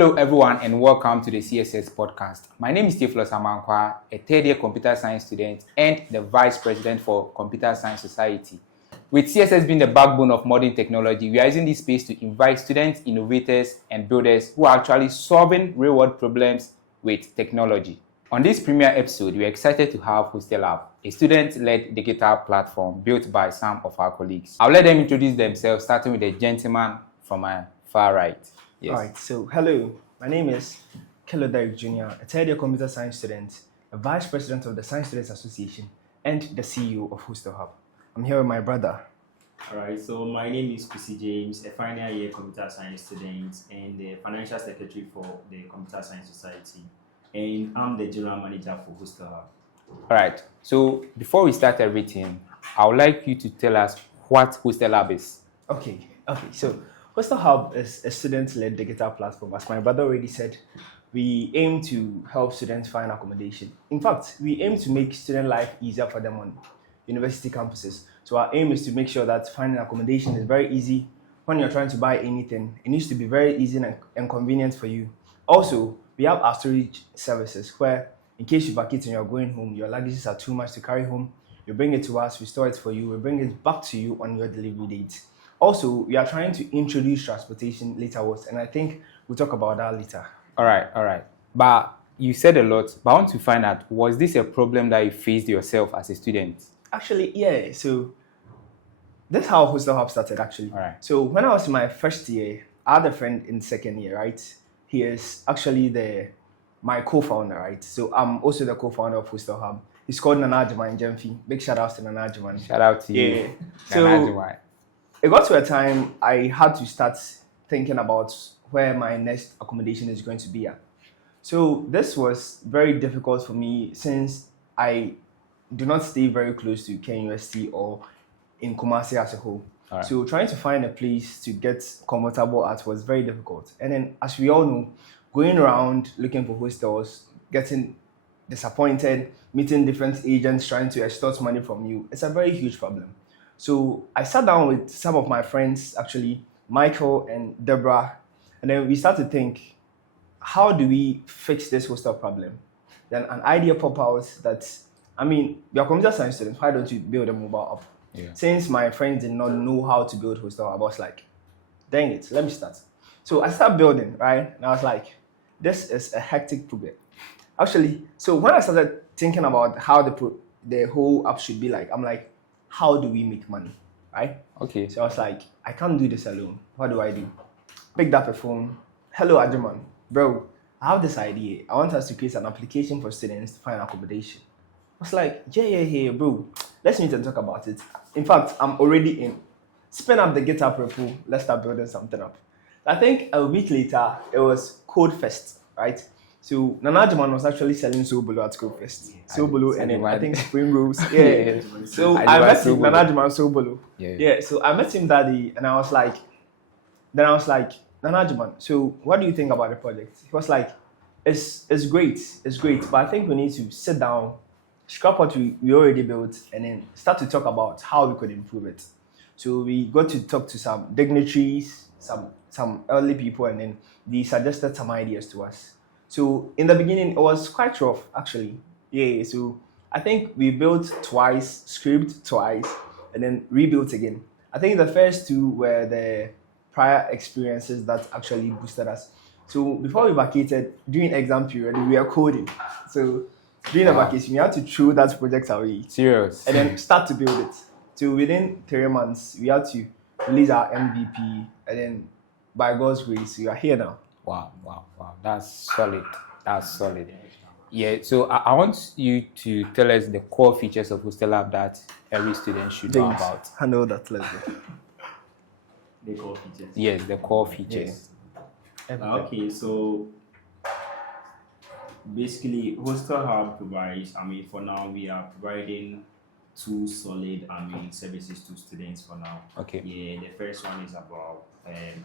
Hello, everyone, and welcome to the CSS podcast. My name is Theophilus Amankwa, a third-year computer science student and the vice president for Computer Science Society. With CSS being the backbone of modern technology, we are using this space to invite students, innovators, and builders who are actually solving real-world problems with technology. On this premiere episode, we are excited to have Hostel, a student-led digital platform built by some of our colleagues. I'll let them introduce themselves, starting with the gentleman from my far right. Yes. All right, so hello, my name is Kelo Derek Jr., a third-year computer science student, a vice president of the Science Students Association, and the CEO of Hostel Hubb. I'm here with my brother. All right, so my name is Kusi James, a final year computer science student and the financial secretary for the Computer Science Society, and I'm the general manager for Hostel Hubb. All right, so before we start everything, I would like you to tell us what Hostel Hubb is. Okay, so Hostel Hubb is a student-led digital platform. As my brother already said, we aim to help students find accommodation. In fact, we aim to make student life easier for them on university campuses. So our aim is to make sure that finding accommodation is very easy. When you're trying to buy anything, it needs to be very easy and convenient for you. Also, we have our storage services where, in case you vacate and you're going home, your luggages are too much to carry home, you bring it to us, we store it for you, we bring it back to you on your delivery date. Also, we are trying to introduce transportation later, and I think we'll talk about that later. All right. But you said a lot, but I want to find out, was this a problem that you faced yourself as a student? Actually, yeah. So that's how Hostel Hubb started, actually. All right. So when I was in my first year, I had a friend in second year, right? He is actually my co-founder, right? So I'm also the co-founder of Hostel Hubb. He's called Nanajiman Jemfi. Big shout out to Nanajiman. Shout out to you. Yeah. So it got to a time I had to start thinking about where my next accommodation is going to be at. So this was very difficult for me since I do not stay very close to KUST or in Kumasi as a whole. Right. So trying to find a place to get comfortable at was very difficult. And then, as we all know, going around looking for hostels, getting disappointed, meeting different agents trying to extort money from you, it's a very huge problem. So I sat down with some of my friends, actually, Michael and Deborah, and then we started to think, how do we fix this hostel problem? Then an idea popped out that, you're computer science students, why don't you build a mobile app? Yeah. Since my friends did not know how to build hostel, I was like, dang it, let me start. So I started building, right? And I was like, this is a hectic project. Actually, so when I started thinking about how the whole app should be like, I'm like, how do we make money, right? Okay. So I was like, I can't do this alone. What do I do? Picked up a phone. Hello, Ajuman. Bro, I have this idea. I want us to create an application for students to find accommodation. I was like, yeah, bro. Let's meet and talk about it. In fact, I'm already in. Spin up the GitHub repo. Let's start building something up. I think a week later, it was Code Fest, right? So Nanajiman was actually selling Sobolo at Code Fest. Sobolo and then I think Spring Rolls. Yeah. So I met him, Nanajiman Sobolo. Yeah. So I met him that day and I was like, Nanajiman, so what do you think about the project? He was like, it's great, but I think we need to sit down, scrap what we already built, and then start to talk about how we could improve it. So we got to talk to some dignitaries, some early people, and then they suggested some ideas to us. So in the beginning, it was quite rough, actually. Yeah, so I think we built twice, scraped twice, and then rebuilt again. I think the first two were the prior experiences that actually boosted us. So before we vacated, during exam period, we were coding. So during the vacation, we had to throw that project away. Serious? And then start to build it. So within 3 months, we had to release our MVP, and then by God's grace, we are here now. Wow. That's solid. Yeah, so I want you to tell us the core features of Hostel Hubb that every student should know about. Handle that, let's go. The core features. Yes, the core features. Yeah. Okay, so basically, Hostel Hubb provides, for now, we are providing two solid, services to students for now. Okay. Yeah, the first one is about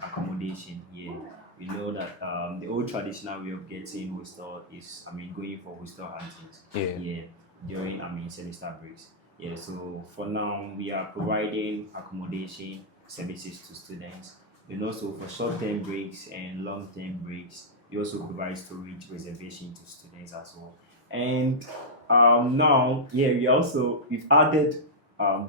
accommodation. Yeah, we know that the old traditional way of getting hostel is, going for hostel huntings. Yeah, during, semester breaks. Yeah, so for now, we are providing accommodation services to students. And also for short-term breaks and long-term breaks, We also provide storage reservation to students as well. And now, we've added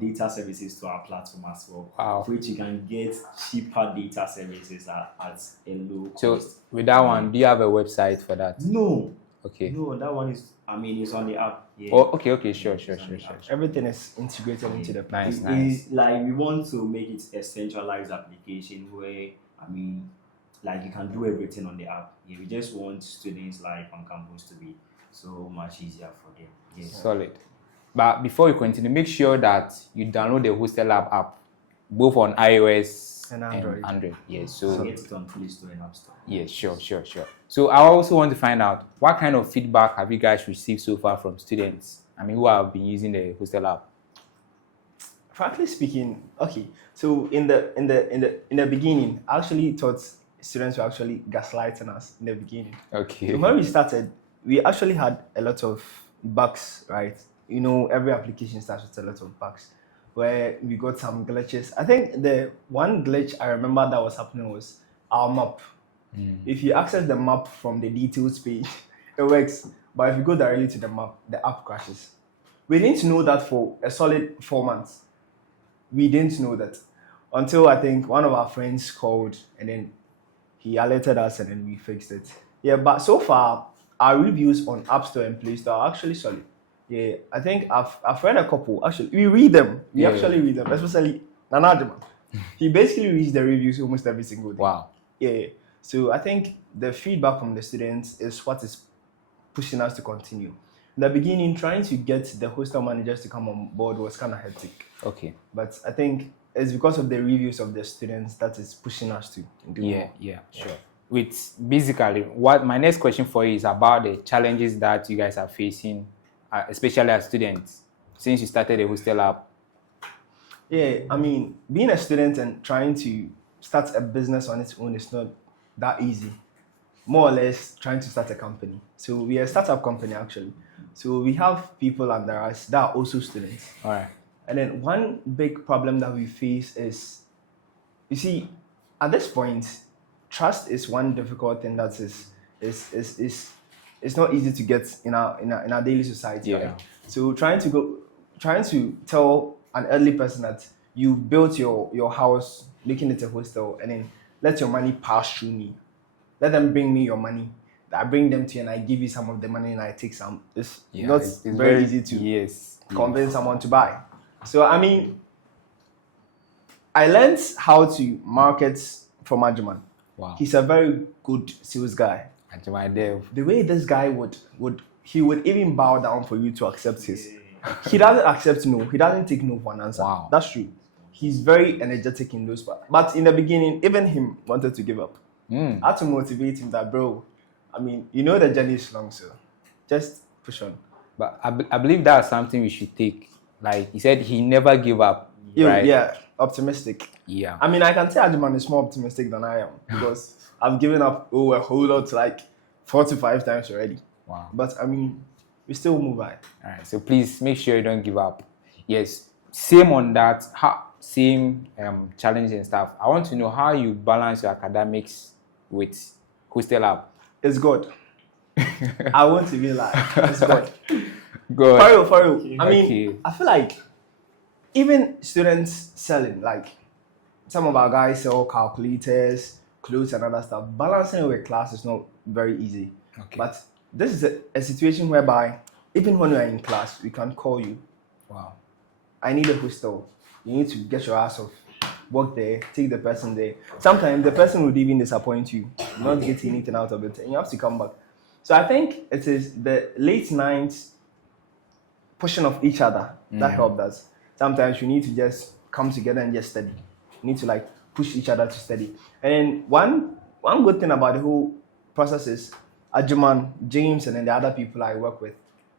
data services to our platform as well, Wow. which you can get cheaper data services at a low cost. So with that one, do you have a website for that? No. Okay. No, that one is, it's on the app. Yeah. Oh, okay. Sure. Everything is integrated into the plan. Nice. Like we want to make it a centralized application where like you can do everything on the app. Yeah, we just want students like on campus to be so much easier for them. Yeah. Solid. But before you continue, make sure that you download the Hostel app, both on iOS and Android. Yes. So get it on Play Store and App Store. Yes, sure. So I also want to find out what kind of feedback have you guys received so far from students? Who have been using the Hostel app? Frankly speaking, okay. So in the beginning, I actually thought students were actually gaslighting us in the beginning. Okay. So when we started, we actually had a lot of bugs, right? Every application starts with a lot of bugs, where we got some glitches. I think the one glitch I remember that was happening was our map. If you access the map from the details page, it works. But if you go directly to the map, the app crashes. We didn't know that for a solid 4 months. We didn't know that until I think one of our friends called and then he alerted us and then we fixed it. Yeah, but so far our reviews on App Store and Play Store are actually solid. Yeah, I think I've read a couple. Actually, we read them. We actually read them, especially Nanajima. He basically reads the reviews almost every single day. Wow. Yeah. So I think the feedback from the students is what is pushing us to continue. In the beginning, trying to get the hostel managers to come on board was kind of hectic. Okay. But I think it's because of the reviews of the students that is pushing us to do more. Yeah, sure. With basically, what my next question for you is about the challenges that you guys are facing, especially as students, since you started the Hostel app. Yeah, being a student and trying to start a business on its own is not that easy. More or less trying to start a company. So we are a startup company actually. So we have people under us that are also students. All right. And then one big problem that we face is, you see, at this point, trust is one difficult thing that is not easy to get in our daily society. Yeah. Right? So trying to tell an elderly person that you built your house making it a hostel and then let your money pass through me. Let them bring me your money. I bring them to you and I give you some of the money and I take some. It's very easy to convince someone to buy. So I learned how to market from Ajuman. Wow. He's a very good sales guy. Ajuman Dev. The way this guy would even bow down for you to accept his. He doesn't accept no. He doesn't take no for an answer. Wow. That's true. He's very energetic in those parts. But in the beginning, even him wanted to give up. I had to motivate him that, bro, the journey is long, so just push on. But I believe that's something we should take. Like he said, he never gave up. Right? Yeah, optimistic. Yeah. I can say Ajuman is more optimistic than I am because I've given up a whole lot, like 4 to 5 times already. Wow. But we still move by. All right. So please make sure you don't give up. Yes. Same on that. Same challenges and stuff. I want to know how you balance your academics with Hostel app. It's good. I won't even lie. It's good. Good. For real. I feel like even students selling, like some of our guys sell calculators, clothes and other stuff. Balancing it with class is not very easy. Okay. But this is a situation whereby even when you are in class, we can call you. Wow. I need a hostel. You need to get your ass off. Work there, take the person there. Sometimes the person would even disappoint you, not get anything out of it, and you have to come back. So I think it is the late nights pushing of each other that helped us. Sometimes you need to just come together and just study. You need to push each other to study. And one good thing about the whole process is Ajuman, James, and then the other people I work with,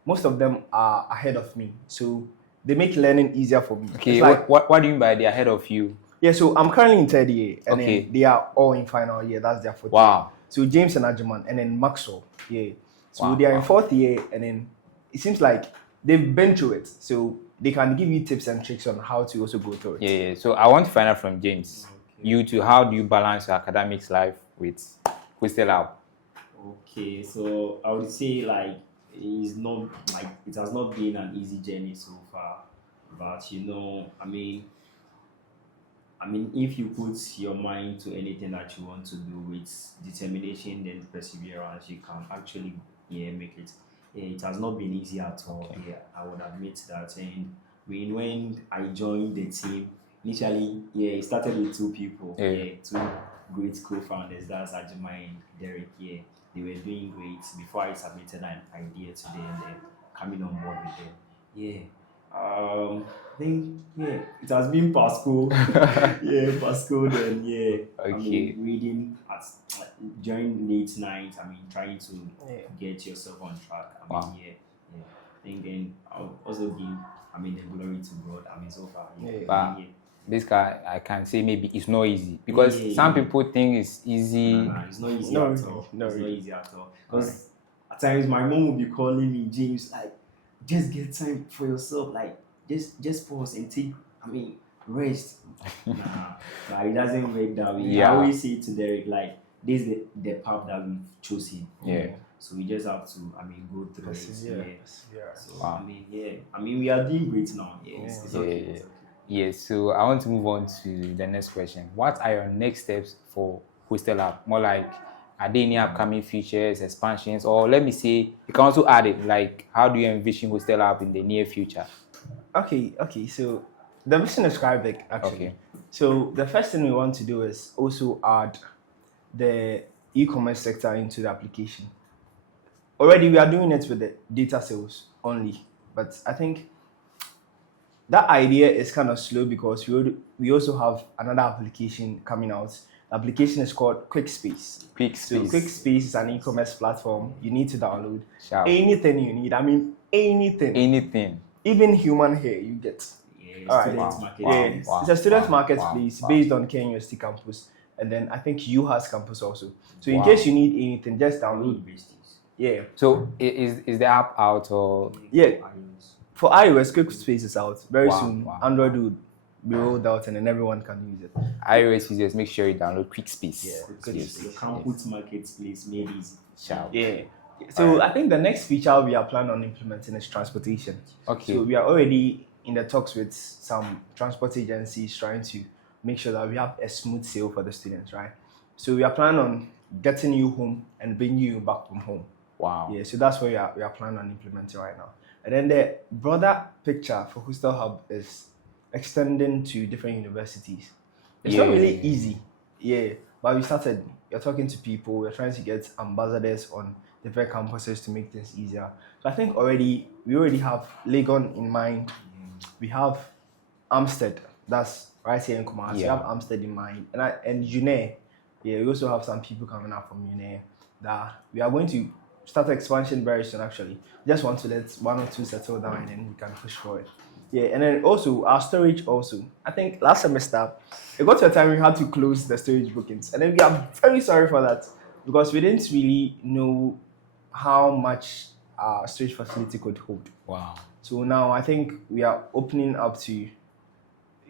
most of them are ahead of me. So they make learning easier for me. Okay, what do you mean by they're ahead of you? Yeah, so I'm currently in 3rd year, and then they are all in final year. That's their 4th year. Wow. So James and Ajuman, and then Maxwell, yeah. So they are in 4th year, and then it seems like they've been through it. So they can give you tips and tricks on how to also go through it. Yeah. So I want to find out from James. You too, how do you balance your academics life with Hostel app? Okay, so I would say like it's not like it has not been an easy journey so far, but if you put your mind to anything that you want to do with determination and perseverance, you can actually make it. Yeah, it has not been easy at all. Okay. Yeah, I would admit that. And when I joined the team, initially, it started with two people. Yeah. Two great co-founders. That's Ajima and Derek. Yeah, they were doing great before I submitted an idea to them and then coming on board with them. Yeah. I think it has been Pascal. Pascal. Then Okay. Reading at during late night. Trying to get yourself on track. Wow. I think then I'll also give the glory to God. So far. Wow. This guy, I can say maybe it's not easy because some people think it's easy. Nah, it's not easy at all. No, it's really. not easy at all. Because at times my mom will be calling me, James, like, just get time for yourself, like just pause and take rest. But it doesn't work that way. Yeah. I always say to Derek, like, this is the path that we've chosen. Yeah. So we just have to go through Persevere. it. So Wow. we are doing great now. It's okay. Yeah. It's okay. Yes, so I want to move on to the next question. What are your next steps for Hostel App? More like, are there any upcoming features, expansions, or let me say, you can also add it, like, how do you envision Hostel App in the near future? Okay. So the vision is quite big, actually. Okay. So the first thing we want to do is also add the e-commerce sector into the application. Already, we are doing it with the data sales only, but I think that idea is kind of slow because we also have another application coming out. The application is called QuickSpace. So QuickSpace is an e-commerce platform. You need to download anything you need. Anything. Even human hair you get. It's a student marketplace based on KNUST campus, and then I think U has campus also. So in case you need anything, just download. Yeah. So is the app out or? Yeah. For iOS, QuickSpace is out very soon. Android will be rolled out, and then everyone can use it. iOS users, make sure you download QuickSpace. The campus marketplace made easy. Yeah. So I think the next feature we are planning on implementing is transportation. Okay. So we are already in the talks with some transport agencies trying to make sure that we have a smooth sale for the students, right? So we are planning on getting you home and bringing you back from home. Wow. Yeah. So that's what we are planning on implementing right now. And then the broader picture for Hostel Hubb is extending to different universities. It's not really easy, but we started. You're talking to people. We're trying to get ambassadors on different campuses to make things easier. So I think we already have Legon in mind. We have Amstead, that's right here in Kumasi. We have Amstead in mind, and UNE. We also have some people coming up from UNE that we are going to start expansion very soon. Actually, just want to let one or two settle down and then we can push forward. And then also our storage. Also, I think last semester it got to a time we had to close the storage bookings, and then we are very sorry for that because we didn't really know how much our storage facility could hold. Wow. So now I think we are opening up to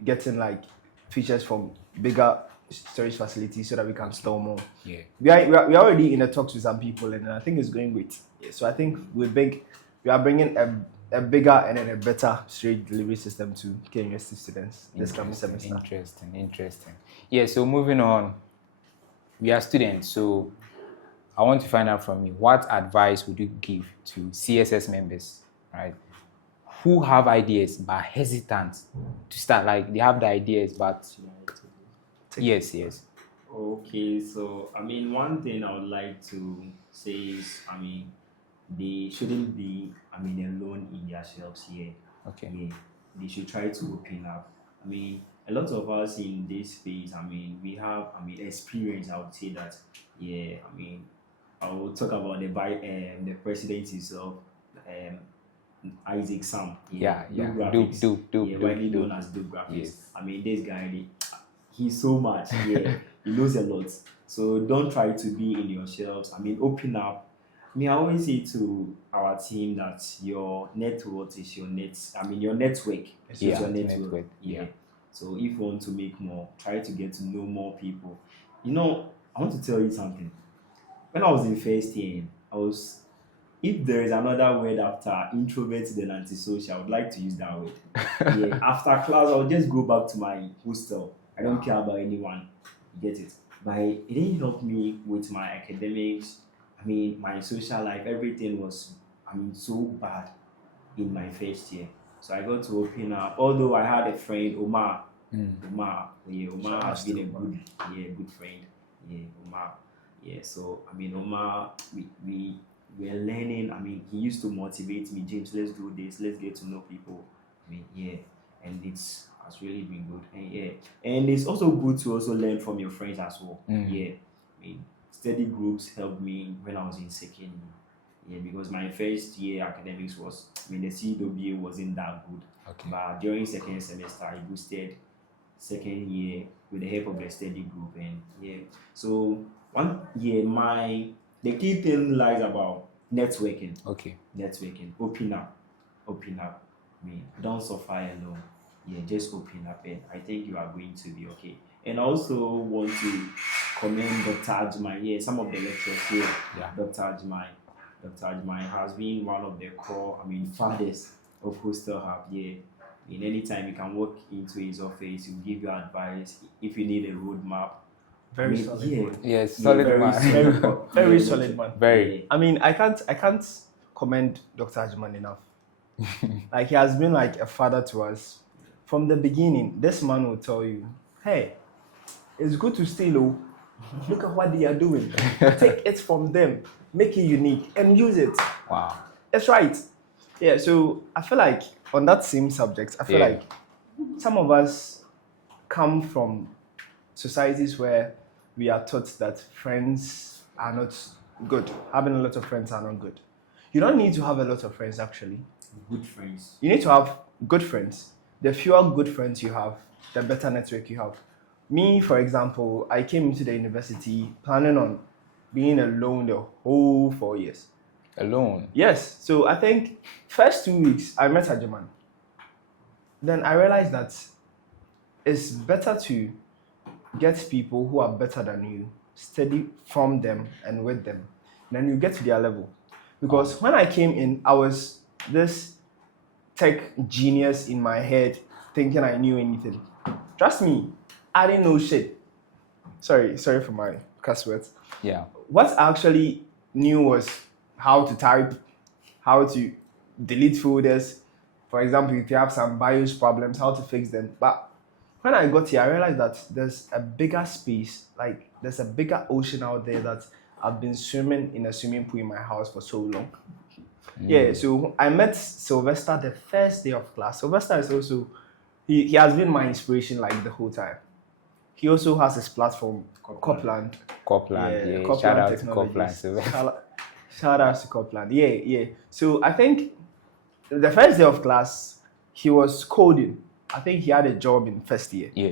getting like features from bigger storage facilities so that we can store more. Yeah. We are already in the talks with some people, and I think it's going great. So I think we are bringing a bigger and then a better storage delivery system to KNUST students this coming semester. Interesting. Yeah, so moving on, we are students, so I want to find out from you, what advice would you give to CSS members, right, who have ideas but hesitant to start? Like, they have the ideas, but yes. Okay, so one thing I would like to say is, they shouldn't be alone in themselves here. Okay. Yeah, they should try to open up. A lot of us in this space, we have experience. I would say that. Yeah, I will talk about the president himself, Isaac Sam. Widely known as Do Graphics. Yes. This guy, he's so much. Yeah, he knows a lot. So don't try to be in yourselves. Open up. I always say to our team that your network is your your network is your network. Yeah. So if you want to make more, try to get to know more people. I want to tell you something. when I was in first year, I was, if there is another word after introvert than antisocial, I would like to use that word. Yeah, after class, I'll just go back to my hostel. I don't care about anyone. You get it? But it didn't help me with my academics. I mean, my social life, everything was, I mean, so bad in my first year. So I got to open up. Although I had a friend, Omar. Omar, yeah, Omar has been a good friend. Yeah, Omar. Yeah, so I mean, Omar, we are learning. I mean, he used to motivate me, James. Let's do this. Let's get to know people. I mean, yeah, and has really been good. And yeah, and it's also good to also learn from your friends as well. Yeah, I mean, study groups helped me when I was in second year. Yeah, because my first year academics was, I mean, the CWA wasn't that good. Okay. But during second semester, I boosted second year with the help of the study group. And yeah, so one year, the key thing lies about networking. Okay. Networking. Open up. I mean, don't suffer alone. Yeah, just open up, and I think you are going to be okay. And I also want to commend Dr. Ajman. Yeah, some of the lectures here. Yeah. Dr. Ajman has been one of the core, I mean, fathers of Hostel Hubb. Yeah. In any time you can walk into his office, he'll give you advice if you need a roadmap. Very solid. Yeah. Man. Yes, solid very man. Very solid man. Very. I mean, I can't commend Dr. Ajman enough. Like, he has been like a father to us from the beginning. This man will tell you, hey, it's good to steal. Oh. Look at what they are doing. Take it from them, make it unique, and use it. Wow. That's right. Yeah, so I feel like on that same subject, I feel like some of us come from societies where we are taught that friends are not good. Having a lot of friends are not good. You don't need to have a lot of friends, actually. Good friends. You need to have good friends. The fewer good friends you have, the better network you have. Me, for example, I came into the university planning on being alone the whole 4 years. Alone? Yes. So I think first 2 weeks, I met Ajaman. Then I realized that it's better to get people who are better than you, study from them and with them. Then you get to their level. Because when I came in, I was this tech genius in my head, thinking I knew anything. Trust me, I didn't know shit. Sorry for my cuss words. Yeah. What I actually knew was how to type, how to delete folders. For example, if you have some BIOS problems, how to fix them. But when I got here, I realized that there's a bigger space, like there's a bigger ocean out there that I've been swimming in a swimming pool in my house for so long. Yeah, so I met Sylvester the first day of class. Sylvester is also, he has been my inspiration like the whole time. He also has his platform, Copland. Yeah. Copland Shout out to Technologies. Copland. Shout out to Copland. Yeah. So I think the first day of class, he was coding. I think he had a job in first year. Yeah.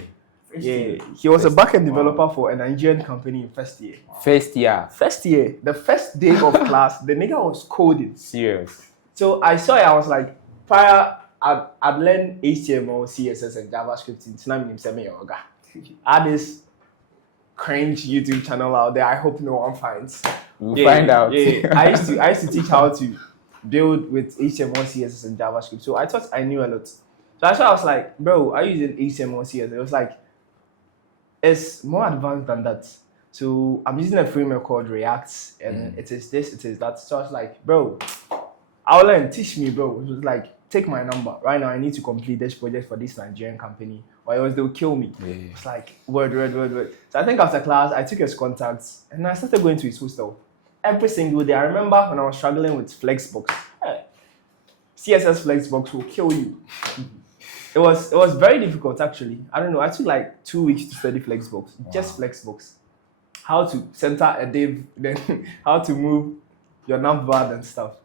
He was a backend developer for a Nigerian company in first year. First year. First year, the first day of class, the nigga was coding. Serious. So I saw it, I was like, prior, I'd learned HTML, CSS, and JavaScript in Tsunami Semi Yoga. I had this cringe YouTube channel out there. I hope no one finds. We'll find out. Yeah. I used to teach how to build with HTML, CSS, and JavaScript. So I thought I knew a lot. So that's why I was like, bro, I using HTML, CSS. It was like, it's more advanced than that. So I'm using a framework called React, and it is this, it is that. So I was like, bro, I'll learn, teach me, bro. It was like, take my number. Right now, I need to complete this project for this Nigerian company, or else they'll kill me. Yeah. It's like, word. So I think after class, I took his contacts, and I started going to his hostel. Every single day. I remember when I was struggling with Flexbox. CSS Flexbox will kill you. It was very difficult, actually. I don't know. I took like 2 weeks to study Flexbox. Wow. Just Flexbox. How to center a div, then how to move your navbar and stuff.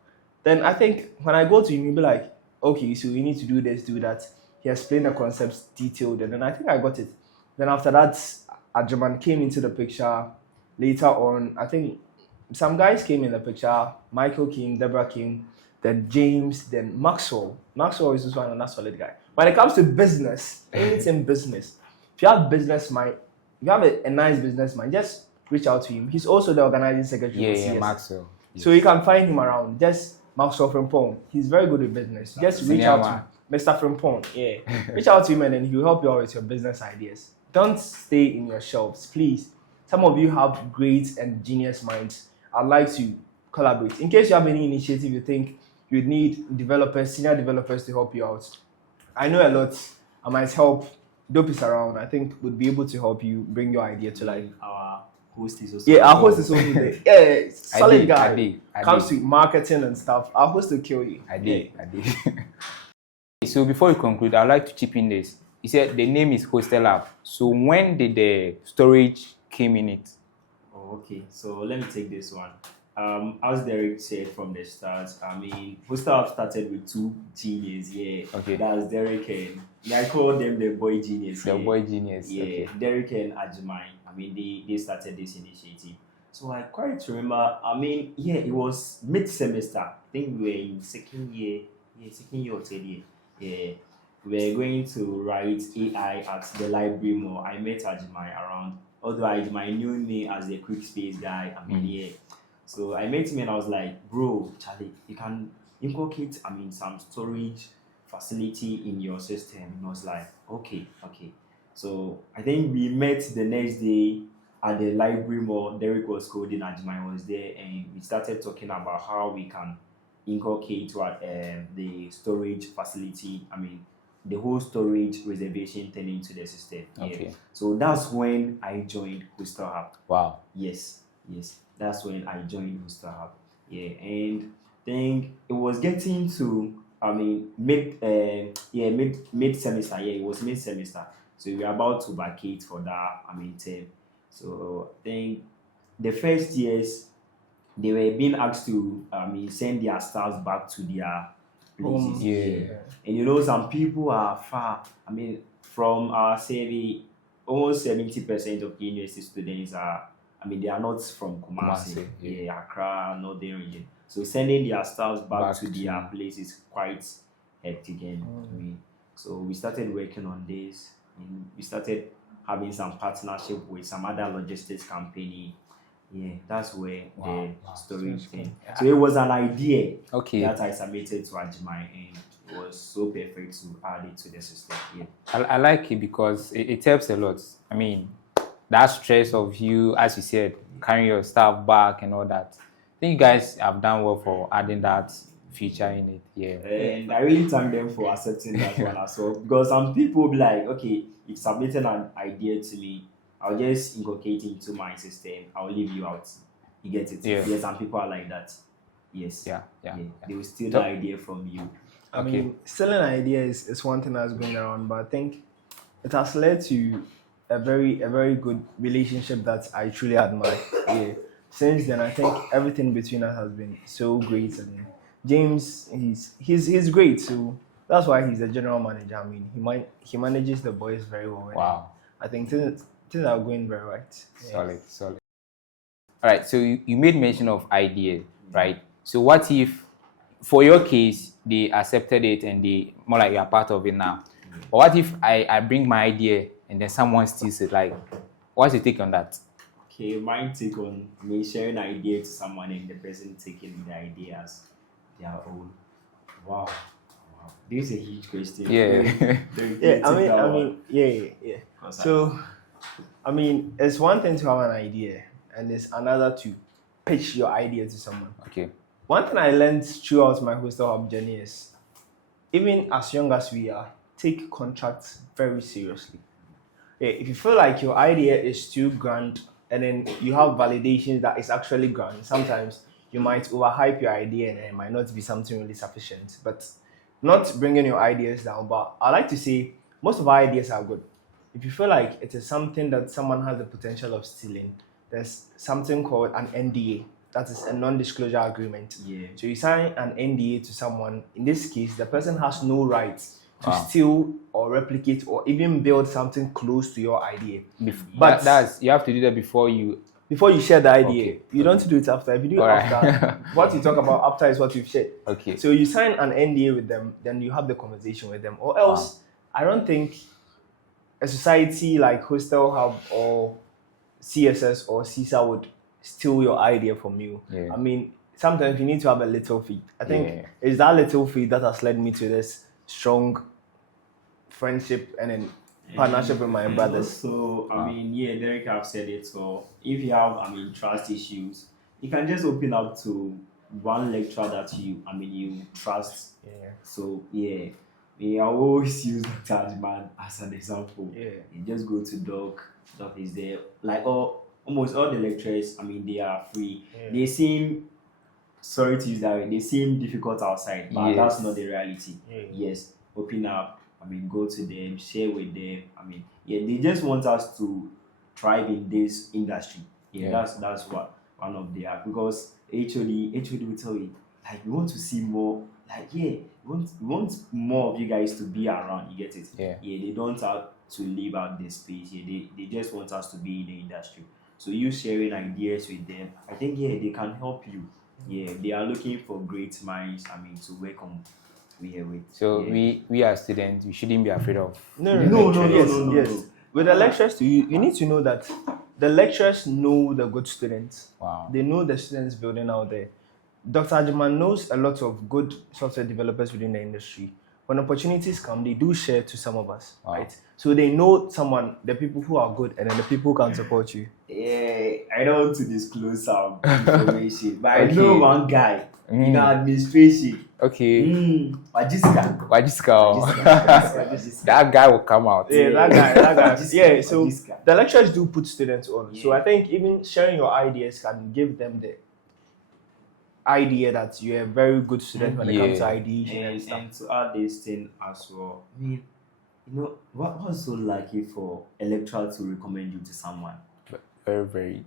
Then I think when I go to him, he'll be like, okay, so you need to do this, do that. He explained the concepts detailed, and then I think I got it. Then after that, Ajaman came into the picture. Later on, I think some guys came in the picture. Michael came, Deborah came, then James, then Maxwell. Maxwell is also another solid guy. When it comes to business, anything business, if you have business mind, if you have a nice business mind, just reach out to him. He's also the organizing secretary for Yeah, CS. Maxwell. Yes. So you can find him around. Just Maxwell Frimpong. He's very good with business. Just reach out to Mr. Frimpong. Yeah. Reach out to him and then he'll help you out with your business ideas. Don't stay in your shelves, please. Some of you have great and genius minds. I'd like to collaborate. In case you have any initiative you think you need developers, senior developers to help you out. I know a lot. I might help. Dope is around. I think would be able to help you bring your idea to life. Our host is also. Yeah, our host is also there. Yeah, solid guy. I Comes to marketing and stuff. Our host will kill you. I did. So before we conclude, I'd like to chip in this. You said the name is Hostel Hubb. So when did the storage came in it? Oh, okay. So let me take this one. As Derek said from the start, I mean, Hostel Hubb started with two geniuses. Yeah. Okay. That's Derek and I call them the boy genius. The boy genius. Yeah. Okay. Derek and Ajimai. I mean, they started this initiative. So I quite remember. I mean, yeah, it was mid-semester. I think we were in second year or third year. Yeah. We're going to write AI at the library more. I met Ajimai around, although Ajimai knew me as the quick space guy. I mean, yeah. So I met him and I was like, bro, Charlie, you can inculcate, I mean, some storage facility in your system. And I was like, okay. So I think we met the next day at the library more. Derek was coding, Ajimai was there, and we started talking about how we can inculcate what the storage facility, I mean, the whole storage reservation turn into the system. Yeah. Okay. So that's when I joined Hostel Hubb. Wow. Yes. That's when I joined Hostel Hubb. Yeah, and think it was getting to, I mean, mid semester. Yeah, it was mid semester. So we were about to vacate for that, I mean, term. So I think the first years they were being asked to, I mean, send their staffs back to their places. Yeah. And you know, some people are far. I mean, from our survey, almost 70% of university students are, I mean, they are not from Kumasi. Yeah, Accra, Northern region. So sending their staffs back to their place is quite hectic. And I mean, so we started working on this. And we started having some partnership with some other logistics company. Yeah, that's where the storage thing. So it was an idea that I submitted to Ajimai, and it was so perfect to add it to the system. Yeah, I like it because it helps a lot. I mean, that stress of you, as you said, carrying your stuff back and all that. I think you guys have done well for adding that feature in it. Yeah. And I really thank them for accepting that one as well. Because some people will be like, okay, if submitting an idea to me, I'll just inculcate it into my system. I'll leave you out. You get it? Yeah. Yes, some people are like that. Yes. Yeah. They will steal the idea from you. I mean, selling an idea is one thing that's going around, but I think it has led to a very good relationship that I truly admire. Yeah. Since then, I think everything between us has been so great. And James, he's great, so that's why he's the general manager. I mean, he manages the boys very well. Wow. I think things are going very right. Yeah. Solid. All right. So you made mention of idea, right? So what if, for your case, they accepted it and they more like you're part of it now? But what if I bring my idea and then someone steals it? Like, what's your take on that? Okay, my take on me sharing an idea to someone and the person taking the idea as their own. Wow. This is a huge question. Yeah. Yeah. So, I mean, it's one thing to have an idea, and it's another to pitch your idea to someone. Okay. One thing I learned throughout my Hostel Hubb journey is, even as young as we are, take contracts very seriously. Yeah, if you feel like your idea is too grand, and then you have validations that it's actually grand, sometimes you might overhype your idea and it might not be something really sufficient. But not bringing your ideas down, but I like to say most of our ideas are good. If you feel like it is something that someone has the potential of stealing, there's something called an NDA. That is a non-disclosure agreement. Yeah. So you sign an NDA to someone. In this case, the person has no right to steal or replicate or even build something close to your idea. But you have to do that before you share the idea. You don't do it after. If you do it after, what you talk about after is what you've shared. Okay. So you sign an NDA with them, then you have the conversation with them. Or else, I don't think a society like Hostel Hubb or CSS or CISA would steal your idea from you. Yeah. I mean, sometimes you need to have a little faith. I think it's that little faith that has led me to this strong friendship and then partnership with my brothers. So, I mean, Derek have said it. So, if you have, trust issues, you can just open up to one lecturer that you trust. Yeah. So, I always use Dr. Ajman as an example. Yeah. You just go to Doc. Doc is there. Like almost all the lecturers, they are free. Yeah. They seem, sorry to use that way, they seem difficult outside, but that's not the reality. Yeah. Yes, open up. Go to them, share with them. They just want us to thrive in this industry. That's what one of the because HOD will tell you, like, we want to see more. Like, we want more of you guys to be around. You get it? They don't have to leave out the space. They just want us to be in the industry. So you sharing ideas with them, I think they can help you. They are looking for great minds. To work on. So we as students, we shouldn't be afraid of. No. Yes. With the lecturers, too, you need to know that the lecturers know the good students. Wow. They know the students building out there. Dr. Ajiman knows a lot of good software developers within the industry. When opportunities come, they do share to some of us, right? So they know the people who are good, and then the people who can support you. I don't want to disclose some information, but I know one guy in administration. Okay. Wajiska. That guy will come out. That guy. So the lecturers do put students on. So I think even sharing your ideas can give them the idea that you're a very good student when it comes to ideation and stuff. And to add this thing as well, what's so likely for a lecturer to recommend you to someone? Very, very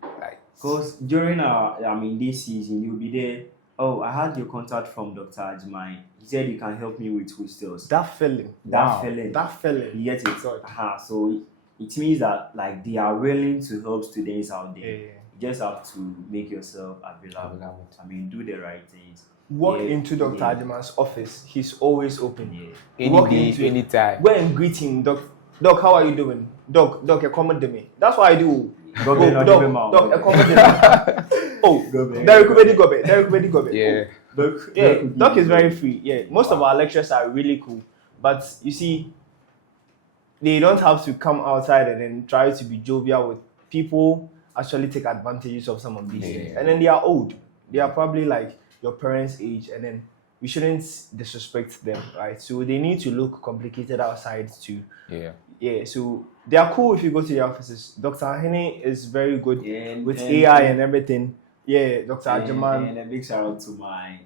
because during our this season you'll be there. Oh, I had your contact from Dr. Ajmai. He said you can help me with hostels. That feeling. You get it? So it means that they are willing to help students out there. You just have to make yourself available. Do the right things. Walk into Dr. Ajman's office. He's always open. Anytime. Go and greet him. Doc, how are you doing? Doc, accommodate me. That's what I do. Doc, accommodate me. Derek Gobe. Doc is very free. Most of our lectures are really cool. But you see, they don't have to come outside and then try to be jovial with people. Actually take advantages of some of these things. And then they are old. They are probably like your parents' age, and then we shouldn't disrespect them, right? So they need to look complicated outside too. So they are cool if you go to the offices. Dr. Hene is very good with AI and everything. Dr. Ajaman. And a big shout out to my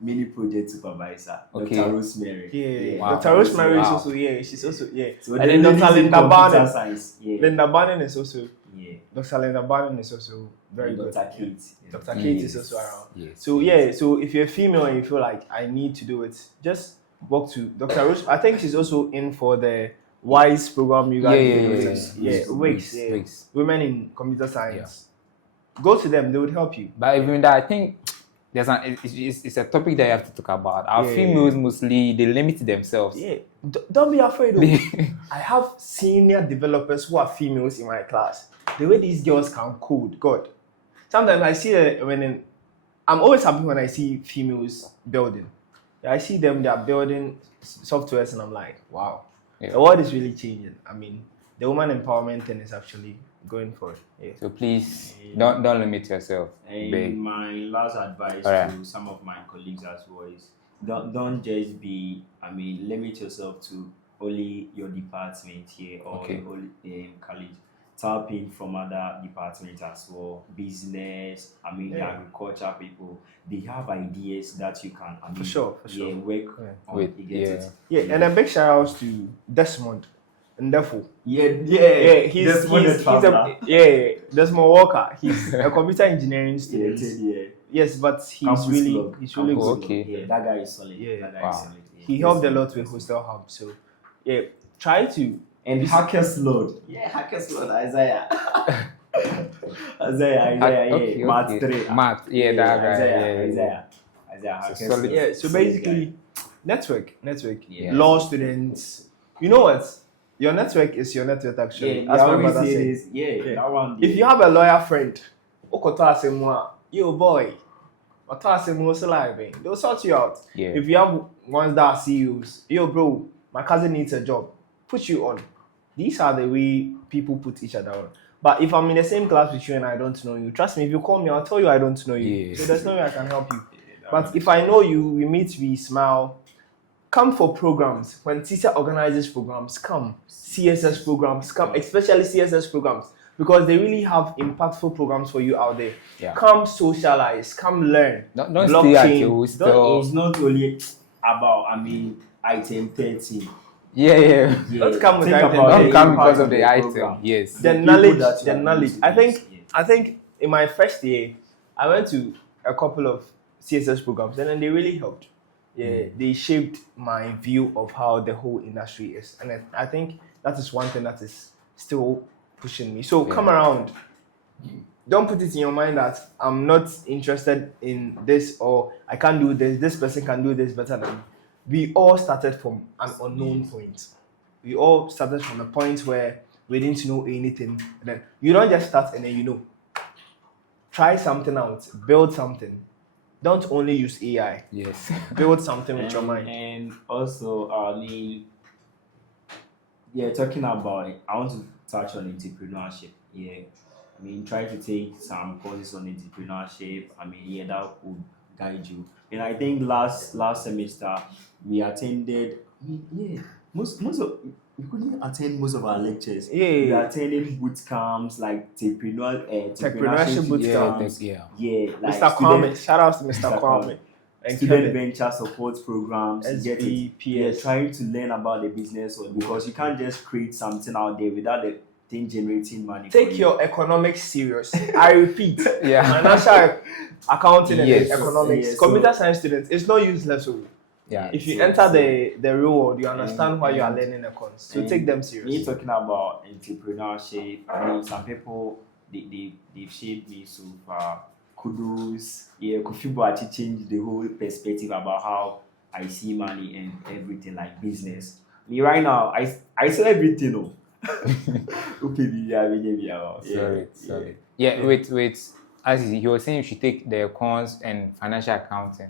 mini project supervisor, Okay. Dr. Rosemary. Dr. Rosemary is also she's also So and then Dr. Linda Barnon. Linda Barnon is also Dr. Linda Barnon is also very good. Dr. Kate. Dr. Kate is also around. So so if you're a female and you feel like I need to do it, just walk to Dr. Rose. I think she's also in for the WISE program you guys WISE. Women in Computer Science. Go to them, they would help you. But even that, I think it's a topic that you have to talk about. Our females mostly, they limit themselves. Don't be afraid of I have senior developers who are females in my class. The way these girls can code, God. Sometimes I see I'm always happy when I see females building. I see them, they are building softwares, and I'm like, wow. The world is really changing. The woman empowerment thing is actually going for it. So please don't limit yourself. And my last advice to some of my colleagues as well is don't just be limit yourself to only your department here or only college. Tap in from other departments as well, business, agriculture people. They have ideas that you can for sure. Work on. And a big shout out to Desmond Ndefo. He's Desmond Walker. He's a computer engineering student. Yes, but he's really good. Okay. That guy is solid. He helped a lot with Hostel Hubb. So try to. And Hackers Load. Hackers Load, Isaiah. Isaiah. Math 3. Math, that guy. Isaiah. So basically, network. Law students. You know what? your network is your network actually. Yeah, As they my always brother say said. this. Yeah, that one. If you have a lawyer friend, yo boy, they'll sort you out. Yeah. If you have ones that are CEOs, yo bro, my cousin needs a job, put you on. These are the way people put each other on. But if I'm in the same class with you and I don't know you, trust me, if you call me, I'll tell you I don't know you. Yeah. So there's no way I can help you. Yeah, But if I know you, we meet, we smile. Come for programs. When TISA organizes programs, come. CSS programs, come. Especially CSS programs. Because they really have impactful programs for you out there. Yeah. Come socialize. Come learn. Don't stay at your Don't- hostel. It's not only about, item 13. Yeah. Yeah. Don't come with Think item about 13. Don't come impact because of the program. item. Yes. The people knowledge. that you The are knowledge. going to use, yeah. I think in my first year, I went to a couple of CSS programs and then they really helped. Yeah, they shaped my view of how the whole industry is. And I think that is one thing that is still pushing me. So come around. Don't put it in your mind that I'm not interested in this or I can't do this. This person can do this better than me. We all started from an unknown point. We all started from a point where we didn't know anything. And then you don't just start and then you know. Try something out. Build something. Don't only use AI. Yes. Build something with your mind. And also, talking about it, I want to touch on entrepreneurship. Yeah, try to take some courses on entrepreneurship. That would guide you. And I think last semester we attended. Most of we couldn't attend most of our lectures. We are attending boot camps like entrepreneurship boot Yeah, camps. yeah. Yeah, like Mr. Kwame. Shout out to Mr. Kwame. And student Kevin. venture support programs. Get it? Yeah, SVPS. trying to learn about the business world because you can't just create something out there without the thing generating money. Take for your economics serious. I repeat. Yeah. Financial accounting and Yes. economics. Yeah, so- Computer science students, it's not useless. So Yeah. if you So- enter so- the real world, you understand why you are and- learning econs. So and take them Me serious. talking about entrepreneurship. Some people they've shaped me so far. Kudos. Yeah, Kofi Boachi changed the whole perspective about how I see money and everything like business. Me right now, I sell everything. Sorry. Yeah, wait. As he was saying, you should take the accounts and financial accounting.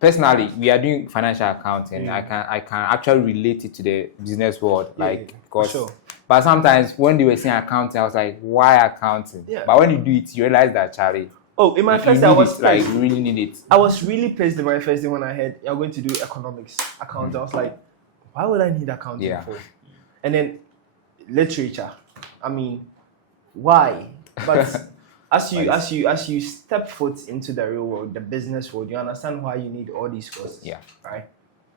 Personally, we are doing financial accounting. I can actually relate it to the business world, because. sure. But sometimes when they were saying accounting, I was like, why accounting? Yeah. But when you do it, you realize that, Charlie, Oh, in my if first you day, I need was it, like pissed. you really need it. I was really pissed in my first day when I heard you're going to do economics accounting. I was like, why would I need accounting Yeah. for? And then literature. Why? But as you step foot into the real world, the business world, you understand why you need all these courses. Yeah. Right?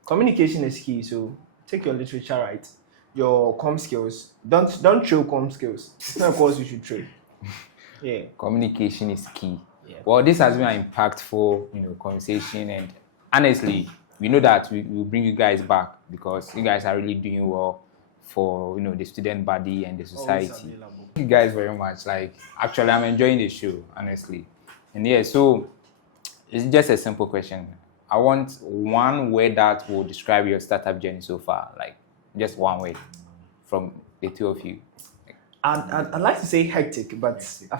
Communication is key. So take your literature right. Your com skills. Don't throw com skills. It's not a course you should trade. Yeah. Communication is key. Yeah. Well, this has been an impactful, conversation, and honestly, we know that we will bring you guys back because you guys are really doing well for the student body and the society. Always available. Thank you guys very much. Like, actually, I'm enjoying the show, honestly. And yeah, so it's just a simple question. I want one word that will describe your startup journey so far. Like, just one word from the two of you. I'd like to say hectic, but I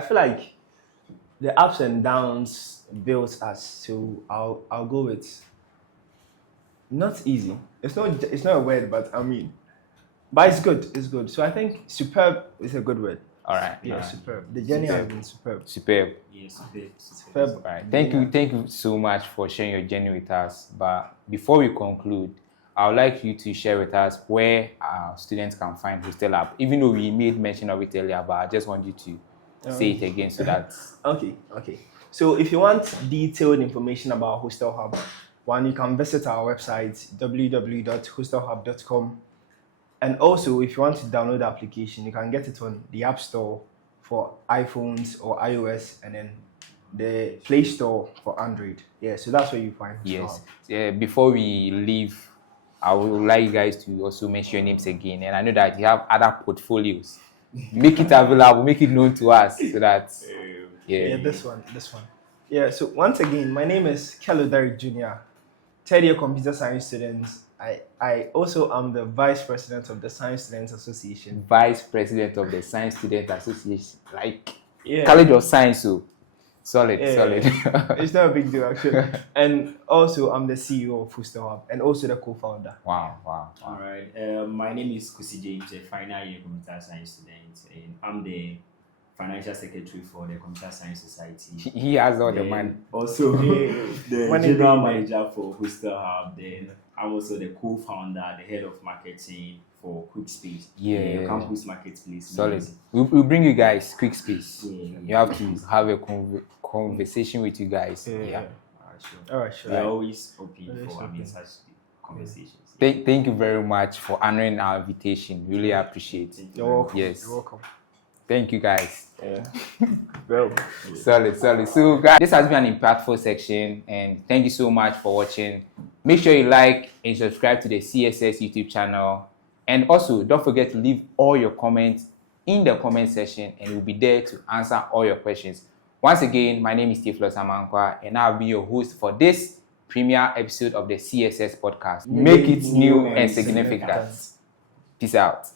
feel like the ups and downs builds us. So I'll go with not easy. It's not a word, but but it's good. It's good. So I think superb is a good word. All right. Yeah, all right. superb. The journey has been superb. Superb. Yes, Superb. All right. Thank you so much for sharing your journey with us. But before we conclude, I would like you to share with us where our students can find Hostel Hubb. Even though we made mention of it earlier, but I just want you to say it again so that. Okay. So if you want detailed information about Hostel Hubb, you can visit our website www.hostelhub.com. And also, if you want to download the application, you can get it on the App Store for iPhones or iOS, and then the Play Store for Android. Yeah, so that's where you find Hostel Yes. Hubb. Before we leave, I would like you guys to also mention your names again. And I know that you have other portfolios. Make it available, make it known to us so that. Yeah, this one. Yeah, so once again, my name is Kello Derrick Jr., third year computer science student I also am the Vice President of the Science Students Association. Vice President of the Science Student Association, like Yeah. College of Science. So solid. It's not a big deal actually. And also I'm the CEO of Hostel Hubb and also the co-founder. Wow. All right. My name is Kusi James, a final year computer science student, and I'm the financial secretary for the Computer Science Society. He has all the money. Also, the general manager for Hostel Hubb. Then I'm also the co-founder, the head of marketing for Quick Space. Campus Marketplace. Solid. We'll bring you guys Quick Space. Yeah. You have to have a conversation with you guys. Yeah. All right, sure. We are always open for such conversations. Thank you very much for honoring our invitation. Really appreciate it. You're welcome. Yes. You're welcome. Thank you guys. Well, Solid. So guys, this has been an impactful section, and thank you so much for watching. Make sure you like and subscribe to the CSS YouTube channel, and also don't forget to leave all your comments in the comment section, and we'll be there to answer all your questions. Once again, my name is Tiflos Amankwa, and I'll be your host for this premiere episode of the CSS podcast. Make it new and significant. Peace out.